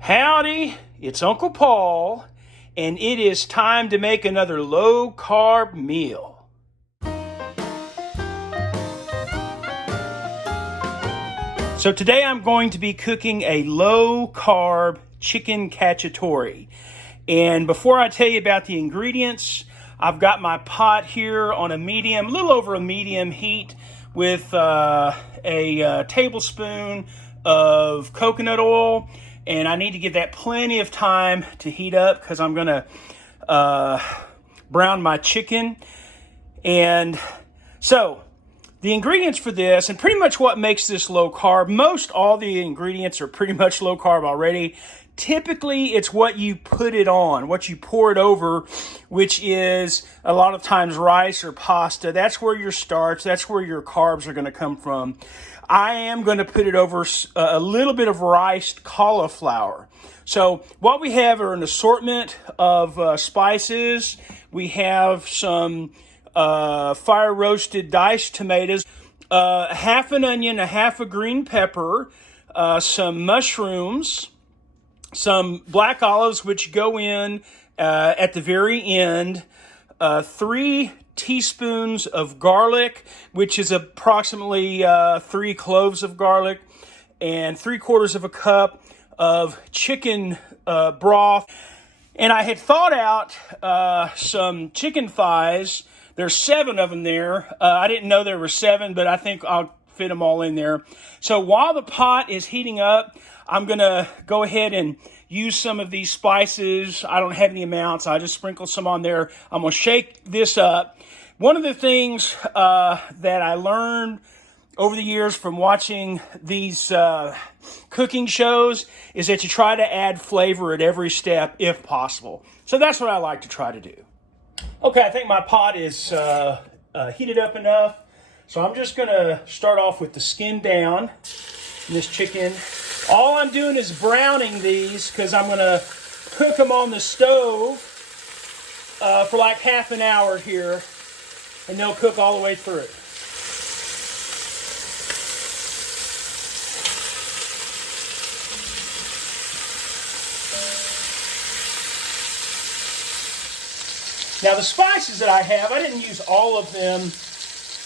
Howdy, it's Uncle Paul, and it is time to make another low-carb meal. So today I'm going to be cooking a low-carb chicken cacciatore. And before I tell you about the ingredients, I've got my pot here on a little over a medium heat with a tablespoon of coconut oil. And I need to give that plenty of time to heat up because I'm going to brown my chicken. And so the ingredients for this, and pretty much what makes this low carb, most all the ingredients are pretty much low carb already. Typically, it's what you put it on, what you pour it over, which is a lot of times rice or pasta. That's where your starch, that's where your carbs are going to come from. I am going to put it over a little bit of riced cauliflower. So what we have are an assortment of spices. We have some fire roasted diced tomatoes, half an onion, a half a green pepper, some mushrooms, some black olives, which go in at the very end, 3 teaspoons of garlic, which is approximately 3 cloves of garlic, and 3/4 of a cup of chicken broth. And I had thought out some chicken thighs. There's 7 of them there. I didn't know there were 7, but I think I'll fit them all in there. So while the pot is heating up, I'm going to go ahead and use some of these spices. I don't have any amounts. I just sprinkle some on there. I'm going to shake this up. One of the things that I learned over the years from watching these cooking shows is that you try to add flavor at every step if possible. So that's what I like to try to do. Okay, I think my pot is heated up enough. So I'm just going to start off with the skin down in this chicken. All I'm doing is browning these because I'm going to cook them on the stove for like half an hour here, and they'll cook all the way through. Now the spices that I have, I didn't use all of them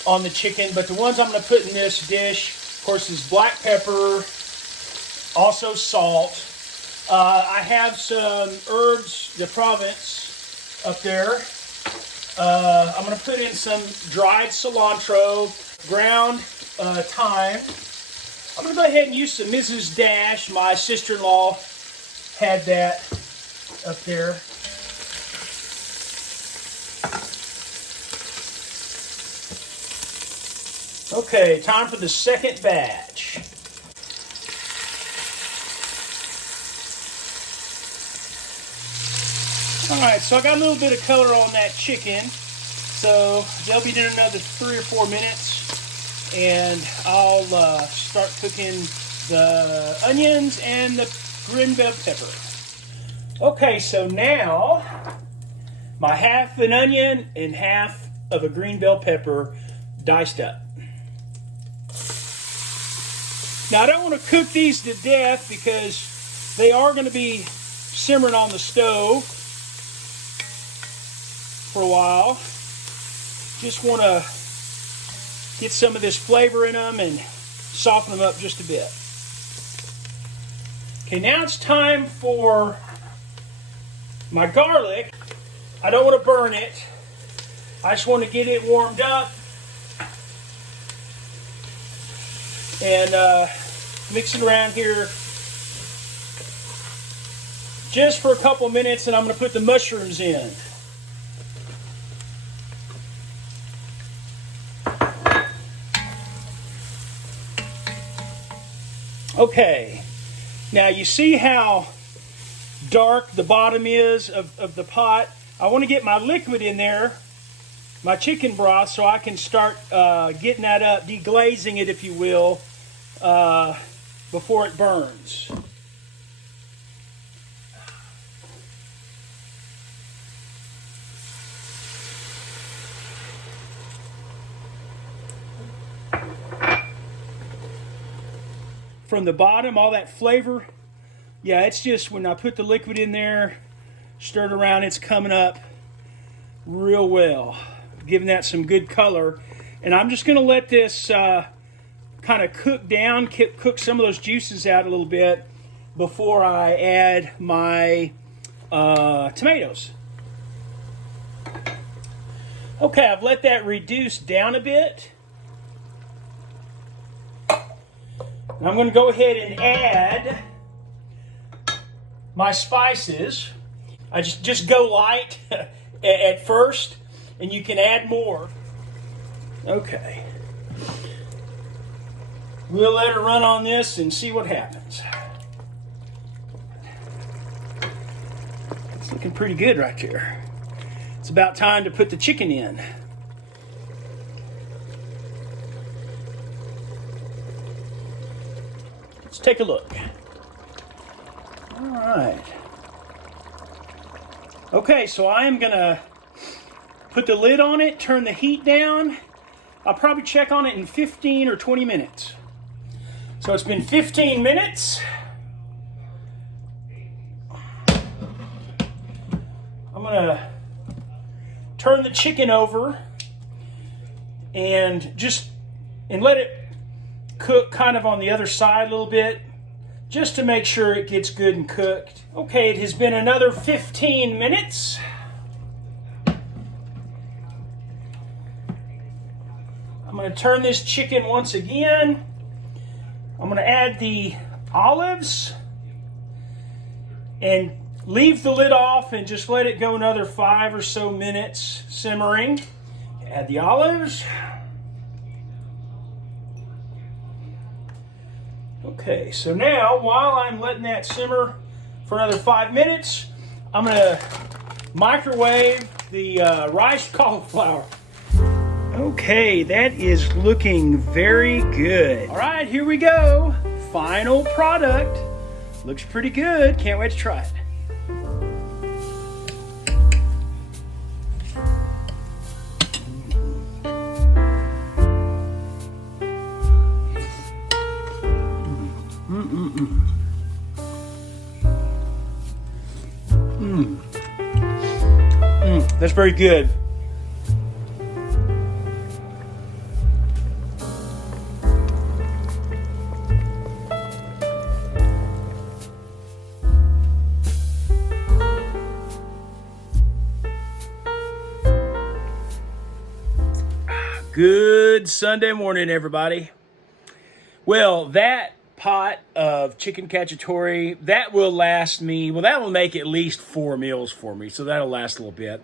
on the chicken, but the ones I'm going to put in this dish, of course, is black pepper, also salt. I have some herbs de Provence up there. I'm going to put in some dried cilantro, ground thyme. I'm going to go ahead and use some Mrs. Dash. My sister-in-law had that up there. Okay, time for the second batch. Alright, so I got a little bit of color on that chicken. So they'll be in another 3 or 4 minutes. And I'll start cooking the onions and the green bell pepper. Okay, so now my half an onion and half of a green bell pepper diced up. Now I don't want to cook these to death because they are going to be simmering on the stove for a while. Just want to get some of this flavor in them and soften them up just a bit. Okay, now it's time for my garlic. I don't want to burn it. I just want to get it warmed up and mix it around here just for a couple minutes, and I'm going to put the mushrooms in. Okay, now you see how dark the bottom is of the pot. I want to get my liquid in there, my chicken broth, so I can start getting that up, deglazing it, if you will, before it burns. From the bottom, all that flavor Yeah, it's just when I put the liquid in there, stir it around, it's coming up real well, giving that some good color. And I'm just going to let this kind of cook down, cook some of those juices out a little bit before I add my tomatoes. Okay, I've let that reduce down a bit. And I'm going to go ahead and add my spices. I just go light at first, and you can add more. Okay. We'll let her run on this and see what happens. It's looking pretty good right there. It's about time to put the chicken in. Let's take a look. All right. Okay, so I am going to put the lid on it, turn the heat down. I'll probably check on it in 15 or 20 minutes. So it's been 15 minutes. I'm going to turn the chicken over and let it cook kind of on the other side a little bit, just to make sure it gets good and cooked. Okay, it has been another 15 minutes. I'm going to turn this chicken once again. I'm going to add the olives and leave the lid off and just let it go another 5 or so minutes simmering. Add the olives. Okay, so now while I'm letting that simmer for another 5 minutes, I'm going to microwave the riced cauliflower. Okay, that is looking very good. All right, here we go. Final product. Looks pretty good. Can't wait to try it. That's very good. Good Sunday morning, everybody. Well, that pot of chicken cacciatore, that will last me, that will make at least 4 meals for me, so that'll last a little bit.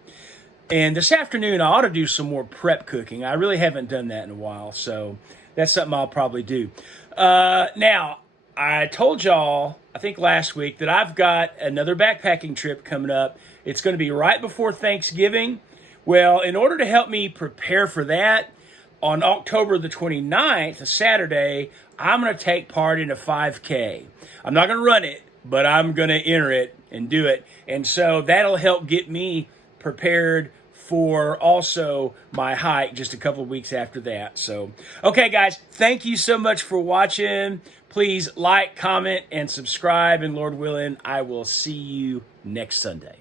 And this afternoon, I ought to do some more prep cooking. I really haven't done that in a while, so that's something I'll probably do. Now, I told y'all, I think last week, that I've got another backpacking trip coming up. It's going to be right before Thanksgiving. Well, in order to help me prepare for that, on October the 29th, a Saturday, I'm going to take part in a 5K. I'm not going to run it, but I'm going to enter it and do it. And so that'll help get me prepared for also my hike just a couple of weeks after that. So, okay, guys, thank you so much for watching. Please like, comment, and subscribe. And Lord willing, I will see you next Sunday.